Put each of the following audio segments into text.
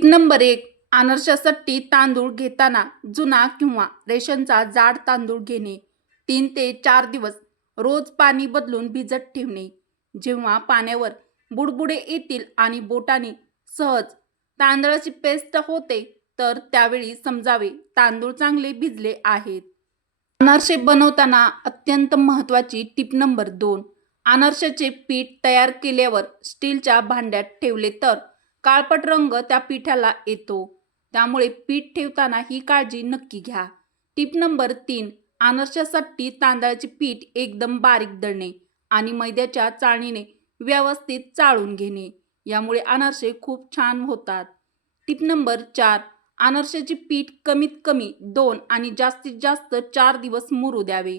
Tip number एक अनारशासाठी तांदूळ घेताना जुना किंवा रेशनचा जाड तांदूळ घेणे. तीन ते चार दिवस रोज पाणी बदलून भिजत ठेवणे. जेव्हा पाण्यावर बुडबुडे येतील आणि बोटाने सहज तांदळाची पेस्ट होते तर त्यावेळी समजावे तांदूळ चांगले भिजले आहेत. अनारसे बनवताना अत्यंत महत्त्वाची टिप नंबर दोन अनारशाचे पीठ तयार केल्यावर स्टीलच्या भांड्यात ठेवले तर काळपट रंग त्या पिठाला येतो. त्यामुळे पीठ ठेवताना ही काळजी नक्की घ्या. टिप नंबर तीन आनर्शासाठी तांदळाचे पीठ एकदम बारीक दळणे आणि मैद्याच्या चाळणीने व्यवस्थित चाळून घेणे. यामुळे अनारसे खूप छान होतात. टिप नंबर चार अनारशाचे पीठ कमीत कमी दोन आणि जास्तीत जास्त चार दिवस मुरू द्यावे.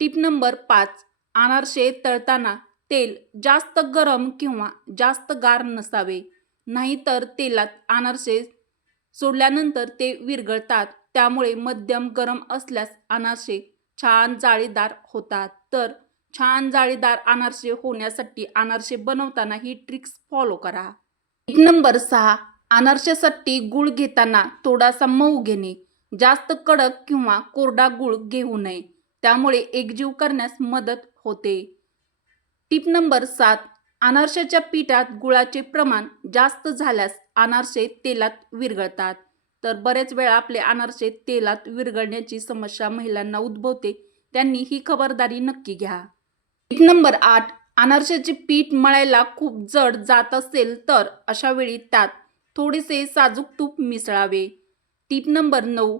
टिप नंबर पाच अनारसे तळताना तेल जास्त गरम किंवा जास्त गार नसावे. नाहीतर तेलात अनारसे सोडल्यानंतर ते विरघळतात. त्यामुळे मध्यम गरम असल्यास अनारसे छान जाळीदार होतात. तर छान जाळीदार अनारसे होण्यासाठी अनारसे बनवताना ही ट्रिक्स फॉलो करा. टिप नंबर सहा. अनारशासाठी गुळ घेताना थोडासा मऊ घेणे. जास्त कडक किंवा कोरडा गुळ घेऊ नये. त्यामुळे एकजीव करण्यास मदत होते. टिप नंबर सात. अनारशाच्या पिठात गुळाचे प्रमाण जास्त झाल्यास अनारसे तेलात विरघळतात. तर बरेच वेळा आपले अनारसे तेलात विरघळण्याची समस्या महिलांना उद्भवते. त्यांनी ही खबरदारी नक्की घ्या. टिप नंबर आठ. अनारशाचे पीठ मळायला खूप जड जात असेल तर अशा वेळी त्यात थोडेसे साजूक तूप मिसळावे. टीप नंबर नऊ.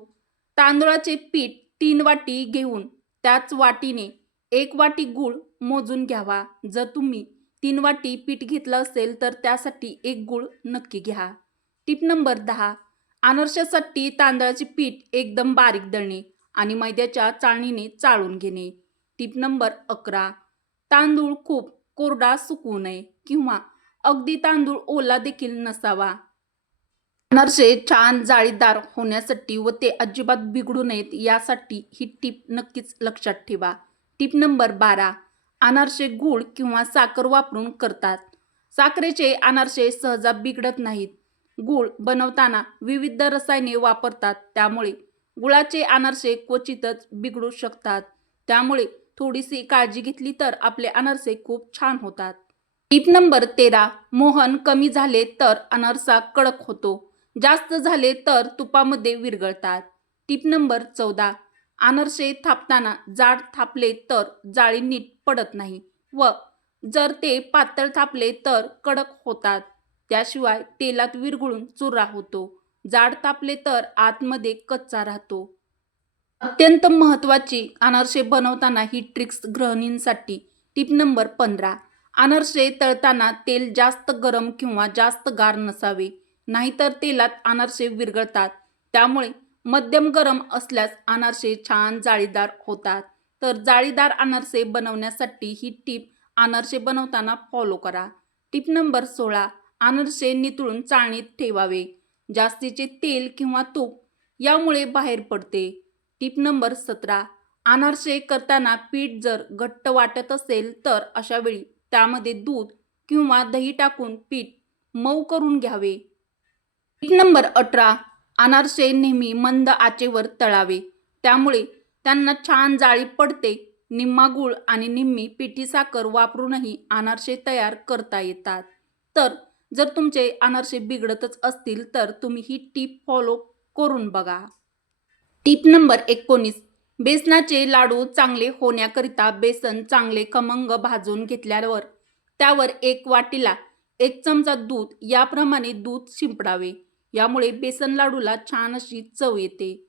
तांदळाचे पीठ तीन वाटी घेऊन त्याच वाटीने एक वाटी गूळ मोजून घ्यावा. जर तुम्ही तीन वाटी पीठ घेतलं असेल तर त्यासाठी एक गूळ नक्की घ्या. टिप नंबर दहा. अनारशासाठी तांदळाचे पीठ एकदम बारीक दळणे आणि मैद्याच्या चाळणीने चाळून घेणे. टिप नंबर अकरा. तांदूळ खूप कोरडा सुकवू नये किंवा अगदी तांदूळ ओला देखील नसावा. अनारसे छान जाळीदार होण्यासाठी व ते अजिबात बिघडू नयेत यासाठी ही टीप नक्कीच लक्षात ठेवा. टीप नंबर बारा. अनारसे गूळ किंवा साखर वापरून करतात. साखरेचे अनारसे सहजा बिघडत नाहीत. गूळ बनवताना विविध रसायने वापरतात त्यामुळे गुळाचे अनारसे क्वचितच बिघडू शकतात. त्यामुळे थोडीशी काळजी घेतली तर आपले अनारसे खूप छान होतात. टीप नंबर तेरा मोहन कमी झाले तर अनारसा कडक होतो. जास्त झाले तर तुपामध्ये विरघळतात. टीप नंबर चौदा आनरसे थापताना जाड थापले तर जाळी नीट पडत नाही व जर ते पातळ थापले तर कडक होतात. त्याशिवाय तेलात विरघळून चुरा होतो. जाड तापले तर आतमध्ये कच्चा राहतो. अत्यंत महत्त्वाची अनारसे बनवताना ही ट्रिक्स गृहिणींसाठी. टिप नंबर पंधरा. अनारसे तळताना तेल जास्त गरम किंवा जास्त गार नसावे. नाहीतर तेलात अनारसे विरघळतात. त्यामुळे मध्यम गरम असल्यास अनारसे छान जाळीदार होतात. तर जाळीदार अनारसे बनवण्यासाठी ही टीप अनारसे बनवताना फॉलो करा. टिप नंबर सोळा अनारसे नितळून चाळणीत ठेवावे. जास्तीचे तेल किंवा तूप यामुळे बाहेर पडते. टिप नंबर सतरा अनारसे करताना पीठ जर घट्ट वाटत असेल तर अशा वेळी त्यामध्ये दूध किंवा दही टाकून पीठ मऊ करून घ्यावे. टिप नंबर अठरा अनारसे नेहमी मंद आचेवर तळावे. त्यामुळे त्यांना छान जाळी पडते निम्मा गूळ आणि निम्मी पिठी साखर वापरूनही अनारसे तयार करता येतात. तर जर तुमचे अनारसे बिघडतच असतील तर तुम्ही ही टीप फॉलो करून बघा. टीप नंबर एकोणीस. बेसनाचे लाडू चांगले होण्याकरिता बेसन चांगले खमंग भाजून घेतल्यावर त्यावर एक वाटीला एक चमचा दूध याप्रमाणे दूध शिंपडावे. यामुळे बेसन लाडूला छान अशी चव येते.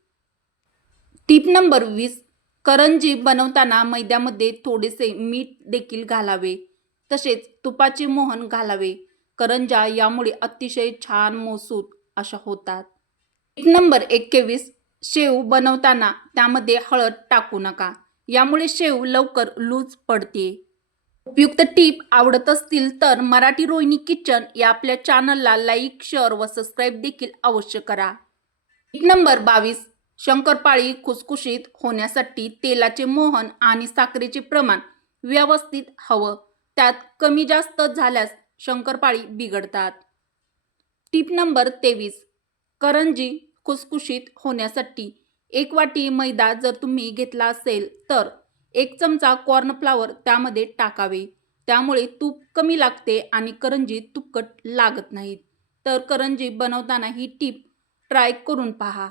टीप नंबर वीस करंजी बनवताना मैद्यामध्ये थोडेसे मीठ देखील घालावे. तसेच तुपाचे मोहन घालावे. करंजा यामुळे अतिशय छान मोसूत अशा होतात. टीप नंबर एकवीस शेव बनवताना त्यामध्ये हळद टाकू नका. यामुळे शेव लवकर लूज पडते. उपयुक्त टीप आवडत असतील तर मराठी रोहिणी किचन या आपल्या चॅनलला लाईक शेअर व सबस्क्राईब देखील अवश्य करा. टीप नंबर बावीस. शंकरपाळी खुसखुशीत होण्यासाठी तेलाचे मोहन आणि साखरेचे प्रमाण व्यवस्थित हवं. त्यात कमी जास्त झाल्यास शंकरपाळी बिघडतात. टीप नंबर तेवीस. करंजी खुसखुशीत होण्यासाठी एक वाटी मैदा जर तुम्ही घेतला असेल तर एक चमचा कॉर्नफ्लावर त्यामध्ये टाकावे. त्यामुळे तूप कमी लागते आणि करंजी तुपकट लागत नाहीत तर करंजी बनवताना ही टीप ट्राय करून पहा.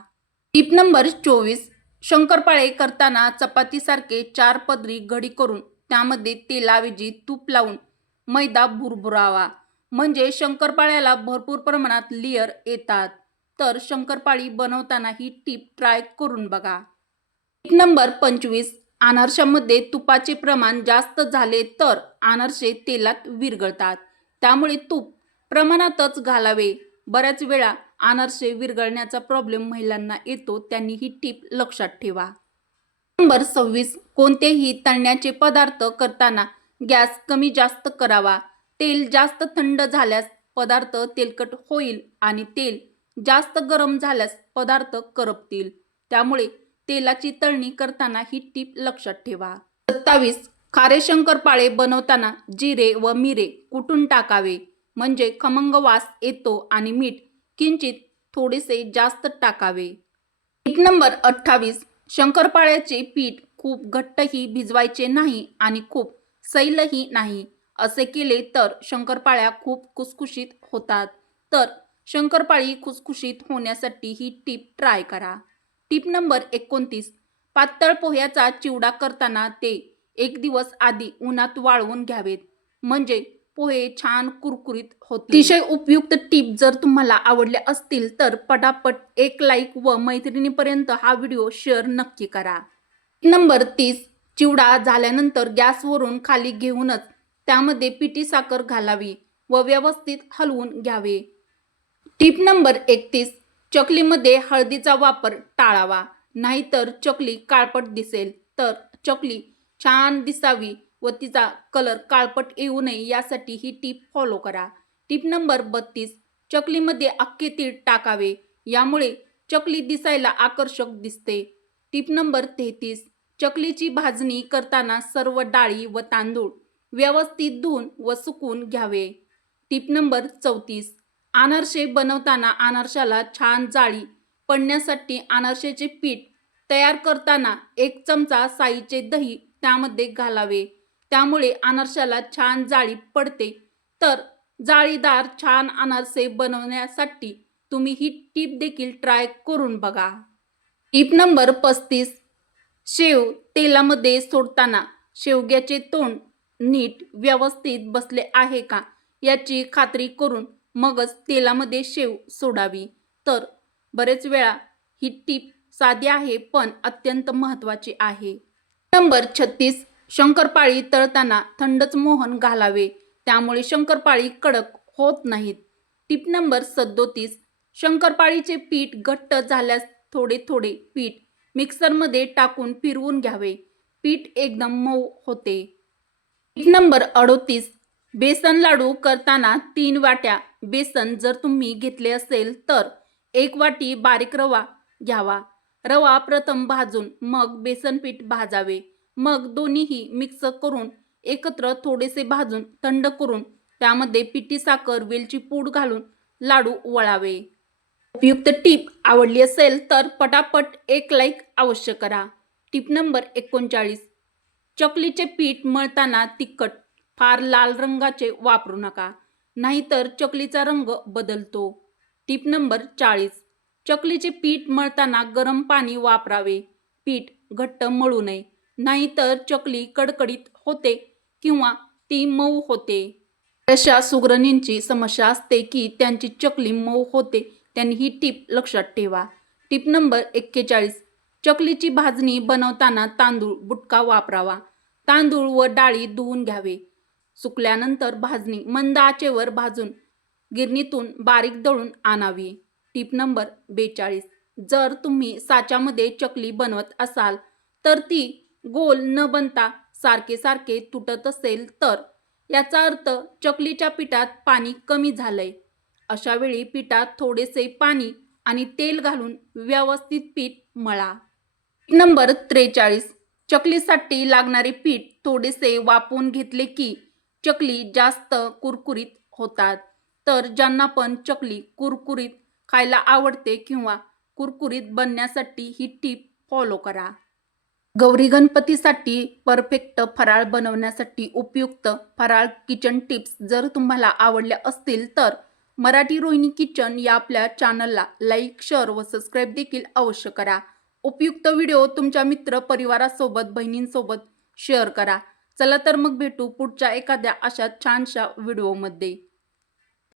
टीप नंबर चोवीस. शंकरपाळे करताना चपातीसारखे चार पदरी घडी करून त्यामध्ये तेलाऐवजी तूप लावून मैदा भुरभुरावा. म्हणजे शंकरपाळ्याला भरपूर प्रमाणात लेअर येतात. तर शंकरपाळी बनवताना ही टीप ट्राय करून बघा. टीप नंबर पंचवीस. अनारशामध्ये तुपाचे प्रमाण जास्त झाले तर अनारसे तेलात विरघळतात. त्यामुळे तूप प्रमाणातच घालावे. बऱ्याच वेळा अनारसे विरघळण्याचा प्रॉब्लेम महिलांना येतो त्यांनी ही टीप लक्षात ठेवा. नंबर सव्वीस. कोणतेही तळण्याचे पदार्थ करताना गॅस कमी जास्त करावा. तेल जास्त थंड झाल्यास पदार्थ तेलकट होईल आणि तेल जास्त गरम झाल्यास पदार्थ करपतील. त्यामुळे तेलाची तळणी करताना ही टीप लक्षात ठेवा. सत्तावीस. खारे शंकरपाळे बनवताना जिरे व मिरे कुटून टाकावे? म्हणजे खमंग वास येतो आणि मीठ किंचित थोडेसे जास्त टाकावे. Tip number. अठ्ठावीस. शंकरपाळ्याचे पीठ खूप घट्टही भिजवायचे नाही आणि खूप सैलही नाही. असे केले तर शंकरपाळ्या खूप कुसकुशीत होतात. तर शंकरपाळी खुसखुशीत होण्यासाठी ही टीप ट्राय करा. टीप नंबर एकोणतीस. पातळ पोह्याचा चिवडा करताना ते एक दिवस आधी उन्हात वाळवून घ्यावेत. म्हणजे पोहे छान कुरकुरीत होते अतिशय उपयुक्त टीप जर तुम्हाला आवडले असतील तर पटापट एक लाईक व मैत्रिणीपर्यंत हा व्हिडिओ शेअर नक्की करा. नंबर तीस. चिवडा झाल्यानंतर गॅसवरून खाली घेऊनच त्यामध्ये पिठी साखर घालावी व व्यवस्थित हलवून घ्यावे. टीप नंबर एकतीस. चकलीमध्ये हळदीचा वापर टाळावा नाहीतर चकली काळपट दिसेल. तर चकली छान दिसावी व तिचा कलर काळपट येऊ नये यासाठी ही टीप फॉलो करा. टीप नंबर बत्तीस चकलीमध्ये अख्खे तीळ टाकावे यामुळे चकली दिसायला आकर्षक दिसते. टीप नंबर तेहतीस चकलीची भाजणी करताना सर्व डाळी व तांदूळ व्यवस्थित धुवून व सुकून घ्यावे. टीप नंबर चौतीस अनारसे बनवताना अनारशाला छान जाळी पडण्यासाठी अनारशेचे पीठ तयार करताना एक चमचा साईचे दही त्यामध्ये घालावे. त्यामुळे अनारशाला छान जाळी पडते. तर जाळीदार छान अनारसे बनवण्यासाठी तुम्ही ही टीप देखील ट्राय करून बघा. टीप नंबर पस्तीस. शेव तेलामध्ये सोडताना शेवग्याचे तोंड नीट व्यवस्थित बसले आहे का याची खात्री करून मगच तेलामध्ये शेव सोडावी. तर बरेच वेळा ही टीप साधी आहे पण अत्यंत महत्त्वाची आहे. नंबर छत्तीस. शंकरपाळी तळताना थंडच मोहन घालावे. त्यामुळे शंकरपाळी कडक होत नाहीत. टीप नंबर सदोतीस. शंकरपाळीचे पीठ घट्ट झाल्यास थोडे थोडे पीठ मिक्सरमध्ये टाकून फिरवून घ्यावे. पीठ एकदम मऊ होते. टीप नंबर अडोतीस. बेसन लाडू करताना तीन वाट्या बेसन जर तुम्ही घेतले असेल तर एक वाटी बारीक रवा घ्यावा. रवा प्रथम भाजून मग बेसन पीठ भाजावे. मग दोन्हीही मिक्स करून एकत्र थोडेसे भाजून थंड करून त्यामध्ये पिठी साखर वेलची पूड घालून लाडू वळावे. उपयुक्त टीप आवडली असेल तर पटापट एक लाईक अवश्य करा. टीप नंबर एकोणचाळीस. चकलीचे पीठ मळताना तिखट फार लाल रंगाचे वापरू नका. नाहीतर चकलीचा रंग बदलतो. टीप नंबर चाळीस. चकलीचे पीठ मळताना गरम पाणी वापरावे. पीठ घट्ट मळू नये. नाहीतर चकली कडकडीत होते किंवा ती मऊ होते. अशा सुगरणींची समस्या असते की त्यांची चकली मऊ होते त्यांनी ही टीप लक्षात ठेवा. टीप नंबर एक्केचाळीस. चकलीची भाजणी बनवताना तांदूळ बुटका वापरावा. तांदूळ व डाळी धुवून घ्यावे. सुकल्यानंतर भाजणी मंद आचेवर भाजून गिरणीतून बारीक दळून आणावी. टीप नंबर बेचाळीस. जर तुम्ही साच्यामध्ये चकली बनवत असाल तर ती गोल न बनता सारखे सारखे तुटत असेल तर याचा अर्थ चकलीच्या पिठात पाणी कमी झालंय. अशा वेळी पिठात थोडेसे पाणी आणि तेल घालून व्यवस्थित पीठ मळा. नंबर त्रेचाळीस. चकलीसाठी लागणारे पीठ थोडेसे वापून घेतले की चकली जास्त कुरकुरीत होतात. तर ज्यांना पण चकली कुरकुरीत खायला आवडते किंवा कुरकुरीत बनण्यासाठी ही टीप फॉलो करा. गौरी गणपतीसाठी परफेक्ट फराळ बनवण्यासाठी उपयुक्त फराळ किचन टिप्स जर तुम्हाला आवडल्या असतील तर मराठी रोहिणी किचन या आपल्या चॅनलला लाईक शेअर व सबस्क्राईब देखील अवश्य करा. उपयुक्त व्हिडिओ तुमच्या मित्र परिवारासोबत बहिणींसोबत शेअर करा. चला तर मग भेटू पुढच्या एखाद्या अशा छानशा व्हिडिओमध्ये.